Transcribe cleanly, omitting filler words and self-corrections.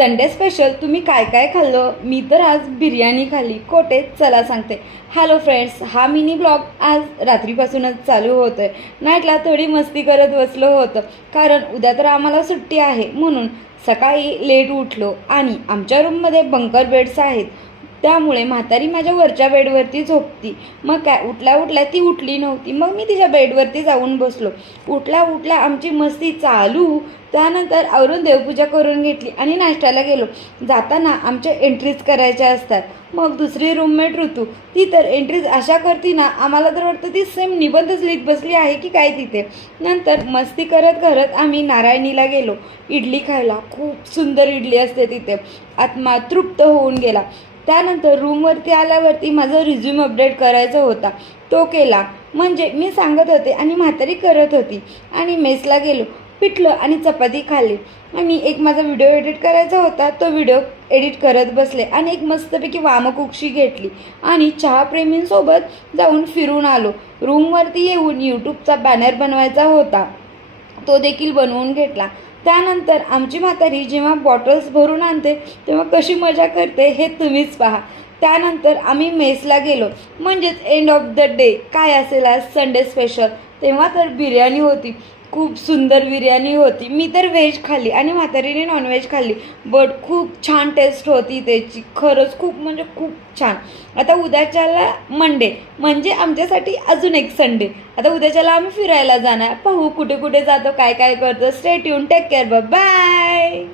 Sunday special तुम्ही काय काय खाल्लं? मी तर आज बिर्याणी खाल्ली. कोठे चला सांगते. हॅलो फ्रेंड्स, हा मिनी ब्लॉग आज रात्रीपासूनच चालू होतोय. नाईटला थोडी मस्ती करत बसलो होतं, कारण उद्या तर आम्हाला सुट्टी आहे. म्हणून सकाळी लेट उठलो आणि आमच्या रूममध्ये बंकर बेड्स आहेत, त्यामुळे म्हातारी माझ्या वरच्या बेडवरती झोपती. मग काय, उठल्या उठल्या ती उठली नव्हती. मग मी तिच्या बेडवरती जाऊन बसलो. उठल्या उठल्या आमची मस्ती चालू. त्यानंतर आवरून देवपूजा करून घेतली आणि नाश्त्याला गेलो. जाताना आमच्या एंट्रीज करायच्या असतात. मग दुसरी रूममेट ऋतू, ती तर एंट्रीज अशा करती ना, आम्हाला तर वाटतं ती सेम निबंधच लिहित बसली आहे की काय तिथे. नंतर मस्ती करत करत आम्ही नारायणीला गेलो इडली खायला. खूप सुंदर इडली असते तिथे. आत्मा तृप्त होऊन गेला. त्यानंतर रूमवरती आल्यावरती माझा रिझ्यूम अपडेट करायचा होता, तो केला. म्हणजे मी सांगत होते आणि म्हातारी करत होती. आणि मेसला गेलो, पिठलं आणि चपाती खाल्ली. आणि एक माझा व्हिडिओ एडिट करायचा होता, तो व्हिडिओ एडिट करत बसले. आणि एक मस्तपैकी वामकुक्षी घेतली आणि चहाप्रेमींसोबत जाऊन फिरून आलो. रूमवरती येऊन यूट्यूबचा बॅनर बनवायचा होता, तो देखील बनवून घेतला. त्यानंतर आमची म्हातारी जेव्हा बॉटल्स भरून आणते तेव्हा कशी मजा करते हे तुम्हीच पहा. त्यानंतर आम्ही मेसला गेलो. म्हणजेच एंड ऑफ द डे काय असेल आज संडे स्पेशल. तेव्हा तर बिर्याणी होती, खूप सुंदर बिर्याणी होती. मी तर व्हेज खाल्ली आणि म्हातारीने नॉनव्हेज खाल्ली, बट खूप छान टेस्ट होती त्याची. खरंच खूप म्हणजे खूप छान. आता उद्याच्याला मंडे, म्हणजे आमच्यासाठी अजून एक संडे. आता उद्याच्याला आम्ही फिरायला जाणार. पाहू कुठे कुठे जातो, काय काय करतो. Stay tune, take care, bye.